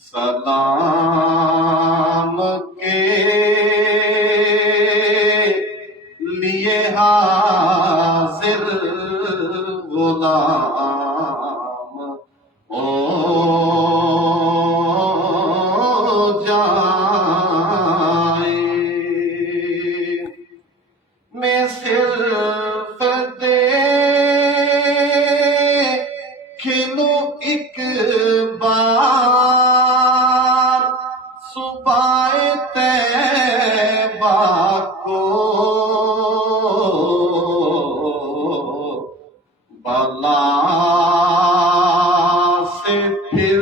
سلام کے لیے حاضر غلام ہو جائیں۔ میں صرف دیکھ لوں ایک بار صبح طیبہ کو، بلا سے پھر